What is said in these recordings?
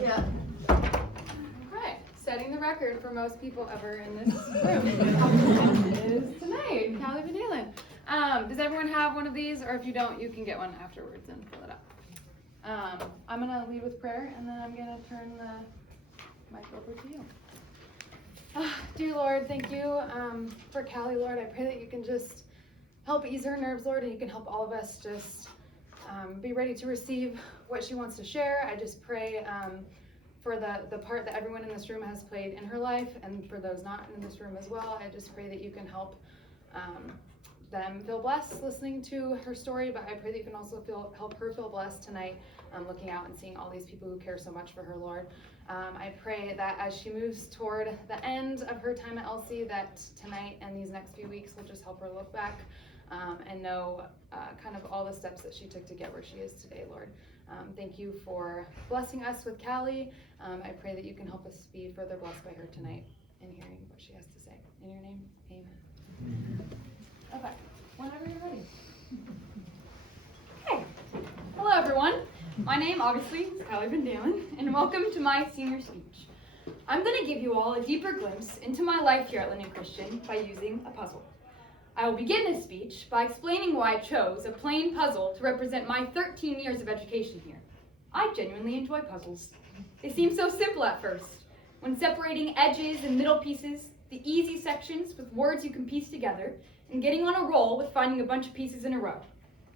Yeah. Okay, setting the record for most people ever in this room is tonight, Callie Van Dalen. Does everyone have one of these? Or if you don't, you can get one afterwards and fill it up. I'm going to lead with prayer, and then I'm going to turn the mic over to you. Dear Lord, thank you for Callie, Lord. I pray that you can just help ease her nerves, Lord, and you can help all of us just be ready to receive what she wants to share. I just pray for the part that everyone in this room has played in her life, and for those not in this room as well. I just pray that you can help them feel blessed listening to her story, but I pray that you can also help her feel blessed tonight, looking out and seeing all these people who care so much for her, Lord. I pray that as she moves toward the end of her time at LC, that tonight and these next few weeks will just help her look back and know kind of all the steps that she took to get where she is today, Lord. Thank you for blessing us with Callie. I pray that you can help us be further blessed by her tonight in hearing what she has to say. In your name, amen. Okay, whenever you're ready. Okay, hello everyone. My name, obviously, is Callie Van Dalen, and welcome to my senior speech. I'm going to give you all a deeper glimpse into my life here at Linden Christian by using a puzzle. I will begin this speech by explaining why I chose a plain puzzle to represent my 13 years of education here. I genuinely enjoy puzzles. They seem so simple at first, when separating edges and middle pieces, the easy sections with words you can piece together, and getting on a roll with finding a bunch of pieces in a row.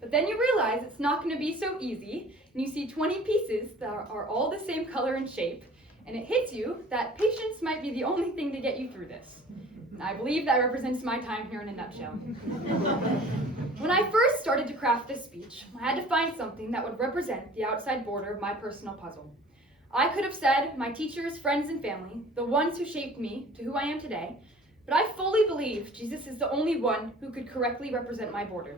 But then you realize it's not going to be so easy, and you see 20 pieces that are all the same color and shape, and it hits you that patience might be the only thing to get you through this. And I believe that represents my time here in a nutshell. When I first started to craft this speech, I had to find something that would represent the outside border of my personal puzzle. I could have said my teachers, friends, and family, the ones who shaped me to who I am today, but I fully believe Jesus is the only one who could correctly represent my border.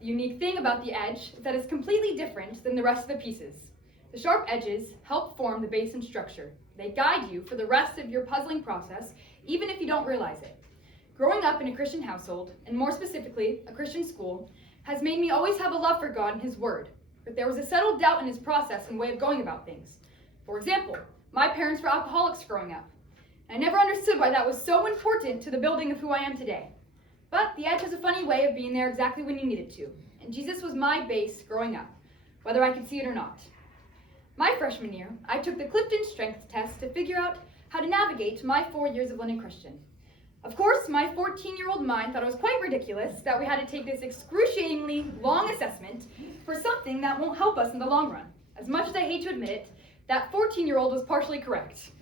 The unique thing about the edge is that it's completely different than the rest of the pieces. The sharp edges help form the base and structure. They guide you for the rest of your puzzling process, even if you don't realize it. Growing up in a Christian household, and more specifically, a Christian school, has made me always have a love for God and His Word, but there was a settled doubt in His process and way of going about things. For example, my parents were alcoholics growing up. I never understood why that was so important to the building of who I am today. But the edge has a funny way of being there exactly when you need it to, and Jesus was my base growing up, whether I could see it or not. My freshman year, I took the Clifton Strengths test to figure out how to navigate my 4 years of Linden Christian. Of course, my 14-year-old mind thought it was quite ridiculous that we had to take this excruciatingly long assessment for something that won't help us in the long run. As much as I hate to admit it, that 14-year-old was partially correct.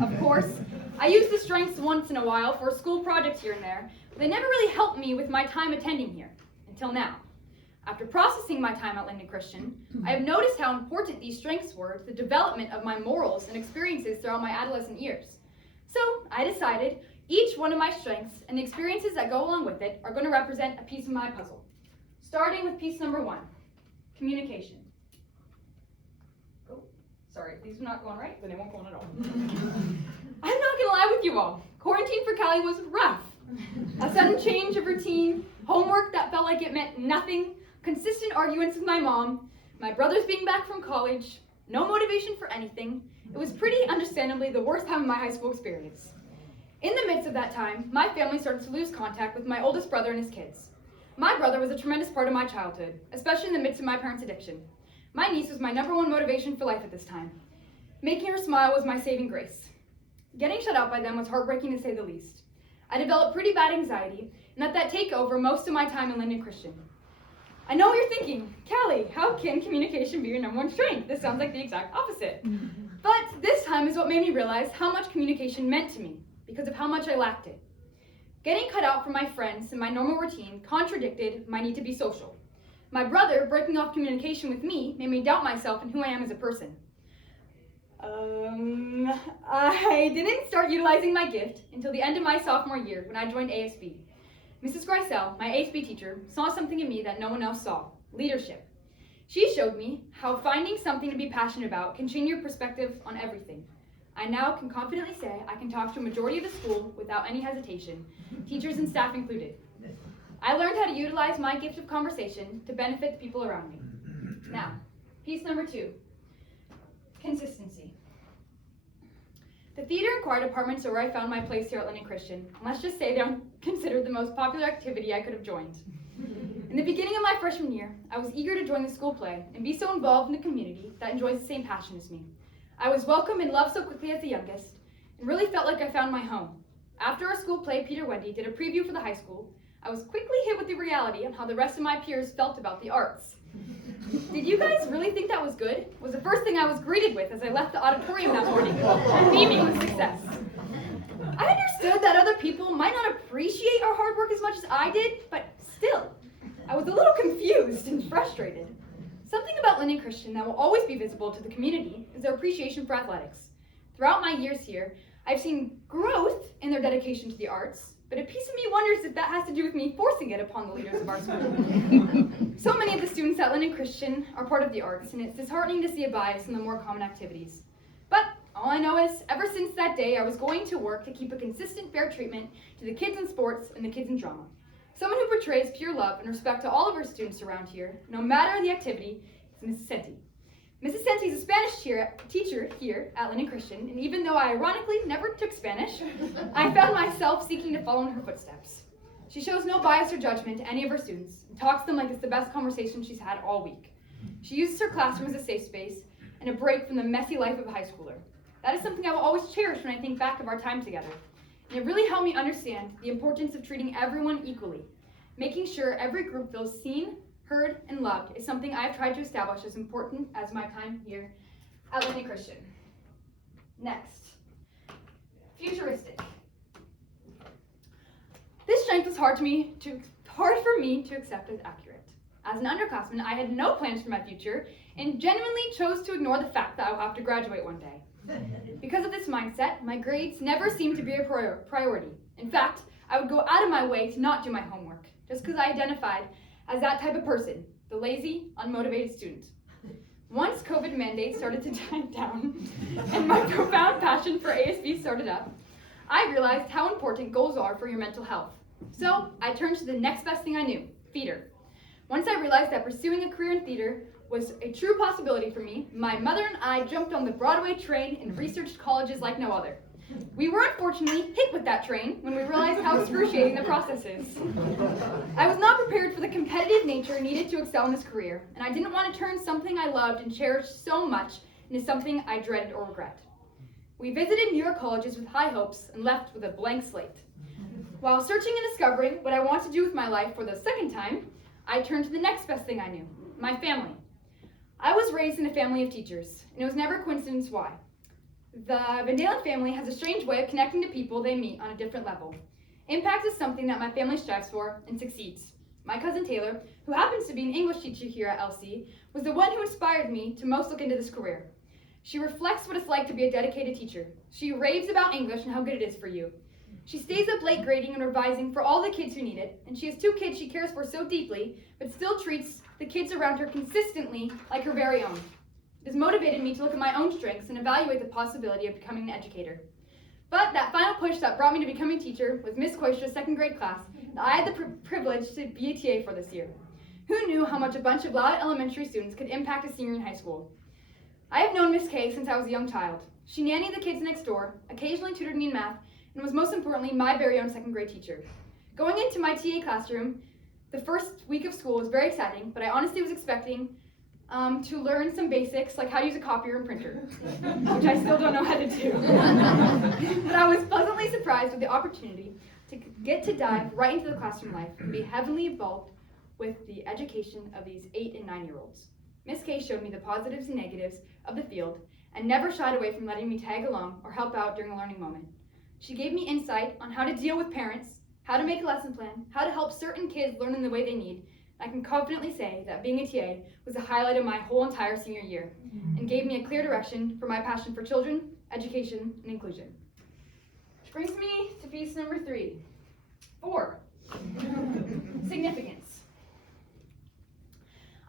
Of course, I used the strengths once in a while for a school project here and there, but they never really helped me with my time attending here, until now. After processing my time at Linden Christian, I have noticed how important these strengths were to the development of my morals and experiences throughout my adolescent years. So I decided each one of my strengths and the experiences that go along with it are going to represent a piece of my puzzle. Starting with piece number 1, communication. Oh, sorry, these are not going right, then it won't go on at all. I'm not going to lie with you all. Quarantine for Callie was rough. A sudden change of routine, homework that felt like it meant nothing, consistent arguments with my mom, my brothers being back from college, no motivation for anything. It was pretty understandably the worst time of my high school experience. In the midst of that time, my family started to lose contact with my oldest brother and his kids. My brother was a tremendous part of my childhood, especially in the midst of my parents' addiction. My niece was my #1 motivation for life at this time. Making her smile was my saving grace. Getting shut out by them was heartbreaking to say the least. I developed pretty bad anxiety, and let that take over most of my time in Linden Christian. I know what you're thinking, Callie, how can communication be your #1 strength? This sounds like the exact opposite. But this time is what made me realize how much communication meant to me, because of how much I lacked it. Getting cut out from my friends and my normal routine contradicted my need to be social. My brother breaking off communication with me made me doubt myself and who I am as a person. I didn't start utilizing my gift until the end of my sophomore year when I joined ASB. Mrs. Greisel, my ASB teacher, saw something in me that no one else saw: leadership. She showed me how finding something to be passionate about can change your perspective on everything. I now can confidently say I can talk to a majority of the school without any hesitation, teachers and staff included. I learned how to utilize my gift of conversation to benefit the people around me. Now, piece number 2, consistency. The theater and choir departments are where I found my place here at Linden Christian. And let's just say they're considered the most popular activity I could have joined. In the beginning of my freshman year, I was eager to join the school play and be so involved in the community that enjoys the same passion as me. I was welcome and loved so quickly as the youngest, and really felt like I found my home. After our school play, Peter Wendy did a preview for the high school. I was quickly hit with the reality on how the rest of my peers felt about the arts. Did you guys really think that was good? Was the first thing I was greeted with as I left the auditorium that morning, beaming with success. I understood that other people might not appreciate our hard work as much as I did, but still, I was a little confused and frustrated. Something about Linden Christian that will always be visible to the community is their appreciation for athletics. Throughout my years here, I've seen growth in their dedication to the arts, but a piece of me wonders if that has to do with me forcing it upon the leaders of our school. So many of the students at Linden Christian are part of the arts, and it's disheartening to see a bias in the more common activities. But all I know is, ever since that day, I was going to work to keep a consistent, fair treatment to the kids in sports and the kids in drama. Someone who portrays pure love and respect to all of our students around here, no matter the activity, is Mrs. Senti. Mrs. Senti is a Spanish teacher here at Linden Christian, and even though I ironically never took Spanish, I found myself seeking to follow in her footsteps. She shows no bias or judgment to any of her students, and talks to them like it's the best conversation she's had all week. She uses her classroom as a safe space and a break from the messy life of a high schooler. That is something I will always cherish when I think back of our time together. And it really helped me understand the importance of treating everyone equally. Making sure every group feels seen, heard, and loved is something I have tried to establish as important as my time here at Linden Christian. Next, futuristic. This strength was hard for me to accept as accurate. As an underclassman, I had no plans for my future and genuinely chose to ignore the fact that I will have to graduate one day. Because of this mindset, my grades never seemed to be a priority. In fact, I would go out of my way to not do my homework, just because I identified as that type of person, the lazy, unmotivated student. Once COVID mandates started to die down and my profound passion for ASB started up, I realized how important goals are for your mental health. So I turned to the next best thing I knew, theater. Once I realized that pursuing a career in theater was a true possibility for me, my mother and I jumped on the Broadway train and researched colleges like no other. We were unfortunately hit with that train when we realized how excruciating the process is. I was not prepared for the competitive nature needed to excel in this career, and I didn't want to turn something I loved and cherished so much into something I dreaded or regret. We visited New York colleges with high hopes and left with a blank slate. While searching and discovering what I want to do with my life for the second time, I turned to the next best thing I knew, my family. I was raised in a family of teachers, and it was never a coincidence why. The Van Dalen family has a strange way of connecting to people they meet on a different level. Impact is something that my family strives for and succeeds. My cousin Taylor, who happens to be an English teacher here at LC, was the one who inspired me to most look into this career. She reflects what it's like to be a dedicated teacher. She raves about English and how good it is for you. She stays up late grading and revising for all the kids who need it, and she has 2 kids she cares for so deeply, but still treats the kids around her consistently like her very own. It has motivated me to look at my own strengths and evaluate the possibility of becoming an educator. But that final push that brought me to becoming a teacher was Miss Koistra's 2nd grade class that I had the privilege to be a TA for this year. Who knew how much a bunch of loud elementary students could impact a senior in high school? I have known Miss K since I was a young child. She nannied the kids next door, occasionally tutored me in math, and was most importantly my very own 2nd grade teacher. Going into my TA classroom, the first week of school was very exciting, but I honestly was expecting to learn some basics like how to use a copier and printer, which I still don't know how to do. But I was pleasantly surprised with the opportunity to get to dive right into the classroom life and be heavily involved with the education of these 8 and 9-year-olds. Miss K showed me the positives and negatives of the field and never shied away from letting me tag along or help out during a learning moment. She gave me insight on how to deal with parents, how to make a lesson plan, how to help certain kids learn in the way they need. I can confidently say that being a TA was a highlight of my whole entire senior year and gave me a clear direction for my passion for children, education, and inclusion. Which brings me to piece number 4, significance.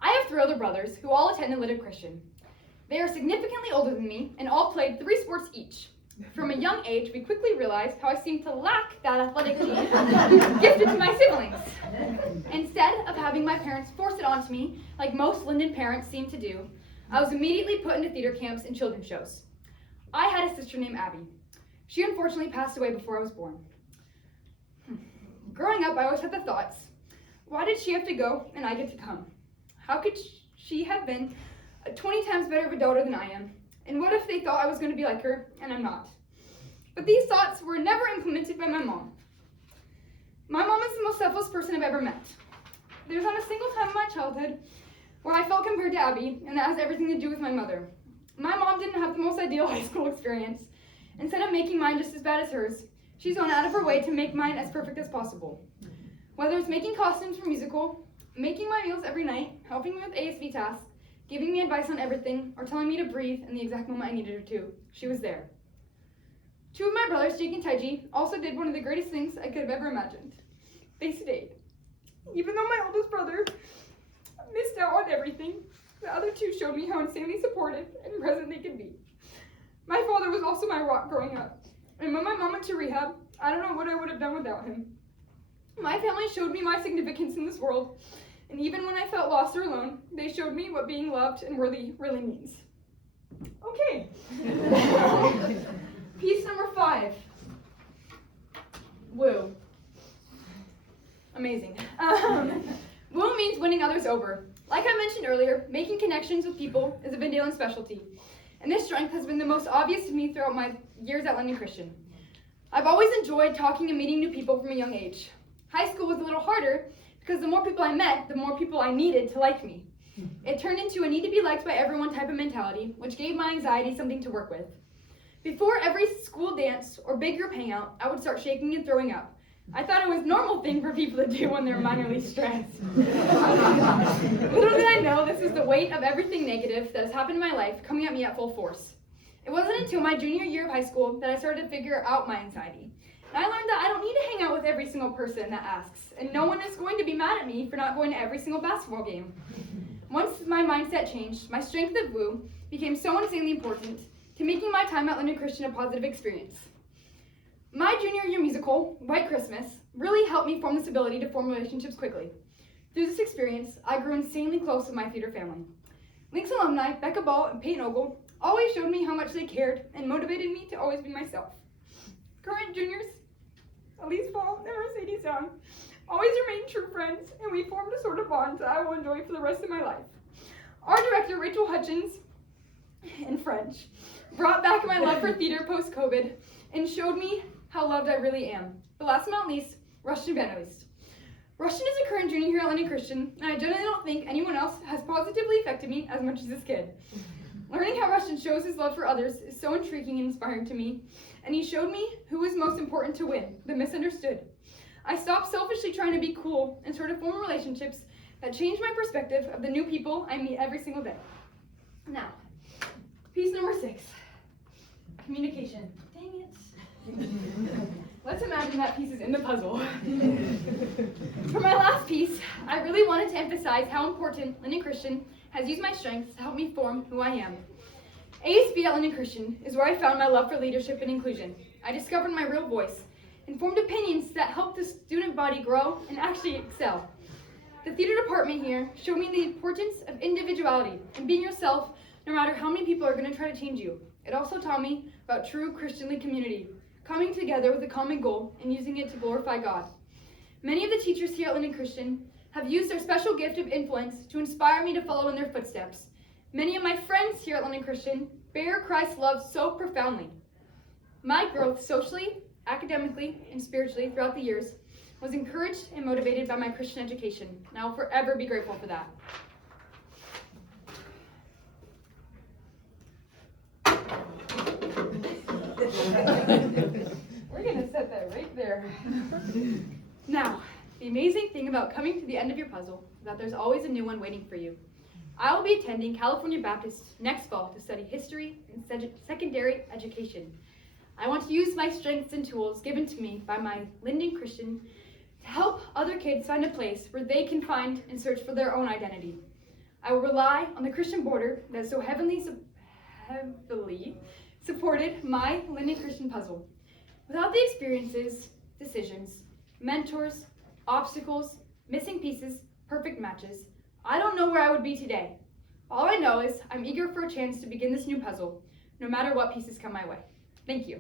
I have 3 older brothers who all attended Linden Christian. They are significantly older than me and all played 3 sports each. From a young age, we quickly realized how I seemed to lack that athletic gene gifted to my siblings. Instead of having my parents force it onto me, like most Linden parents seem to do, I was immediately put into theater camps and children's shows. I had a sister named Abby. She unfortunately passed away before I was born. Growing up, I always had the thoughts, why did she have to go and I get to come? How could she have been 20 times better of a daughter than I am? And what if they thought I was going to be like her, and I'm not? But these thoughts were never implemented by my mom. My mom is the most selfless person I've ever met. There's not a single time in my childhood where I felt compared to Abby, and that has everything to do with my mother. My mom didn't have the most ideal high school experience. Instead of making mine just as bad as hers, she's gone out of her way to make mine as perfect as possible. Whether it's making costumes for musical, making my meals every night, helping me with ASV tasks, giving me advice on everything, or telling me to breathe in the exact moment I needed her to, she was there. Two of my brothers, Jake and Taiji, also did one of the greatest things I could have ever imagined. They stayed. Even though my oldest brother missed out on everything, the other two showed me how insanely supportive and present they could be. My father was also my rock growing up, and when my mom went to rehab, I don't know what I would have done without him. My family showed me my significance in this world, and even when I felt lost or alone, they showed me what being loved and worthy really means. Okay. Piece number 5. Woo. Amazing. Woo means winning others over. Like I mentioned earlier, making connections with people is a Van Dalen specialty, and this strength has been the most obvious to me throughout my years at Linden Christian. I've always enjoyed talking and meeting new people from a young age. High school was a little harder because the more people I met, the more people I needed to like me. It turned into a need to be liked by everyone type of mentality, which gave my anxiety something to work with. Before every school dance or big group hangout, I would start shaking and throwing up. I thought it was a normal thing for people to do when they're minorly stressed. Little did I know this was the weight of everything negative that has happened in my life coming at me at full force. It wasn't until my junior year of high school that I started to figure out my anxiety. And I learned that I don't need to hang out with every single person that asks, and no one is going to be mad at me for not going to every single basketball game. Once my mindset changed, my strength of woo became so insanely important to making my time at Linden Christian a positive experience. My junior year musical, White Christmas, really helped me form this ability to form relationships quickly. Through this experience, I grew insanely close with my theater family. Links alumni, Becca Ball and Peyton Ogle, always showed me how much they cared and motivated me to always be myself. Current juniors, Elise Paul and Mercedes Young, always remain true friends, and we formed a sort of bond that I will enjoy for the rest of my life. Our director, Rachel Hutchins, in French, brought back my love for theater post-COVID and showed me how loved I really am. But last but not least, Rushton Benoist. Rushton is a current junior here at Linden Christian, and I generally don't think anyone else has positively affected me as much as this kid. Learning how Rushton shows his love for others is so intriguing and inspiring to me, and he showed me who is most important to win, the misunderstood. I stopped selfishly trying to be cool and started forming relationships that changed my perspective of the new people I meet every single day. Now, piece number 6, communication. Dang it. Let's imagine that piece is in the puzzle. For my last piece, I really wanted to emphasize how important Linden Christian has used my strengths to help me form who I am. ASB at Linden Christian is where I found my love for leadership and inclusion. I discovered my real voice and formed opinions that helped the student body grow and actually excel. The theater department here showed me the importance of individuality and being yourself no matter how many people are going to try to change you. It also taught me about true Christianly community, coming together with a common goal and using it to glorify God. Many of the teachers here at Linden Christian have used their special gift of influence to inspire me to follow in their footsteps. Many of my friends here at Linden Christian bear Christ's love so profoundly. My growth socially, academically, and spiritually throughout the years was encouraged and motivated by my Christian education, and I will forever be grateful for that. We're going to set that right there. Now, the amazing thing about coming to the end of your puzzle is that there's always a new one waiting for you. I will be attending California Baptist next fall to study history and secondary education. I want to use my strengths and tools given to me by my Linden Christian to help other kids find a place where they can find and search for their own identity. I will rely on the Christian border that so heavily supported my Linden Christian puzzle. Without the experiences, decisions, mentors, obstacles, missing pieces, perfect matches, I don't know where I would be today. All I know is I'm eager for a chance to begin this new puzzle, no matter what pieces come my way. Thank you.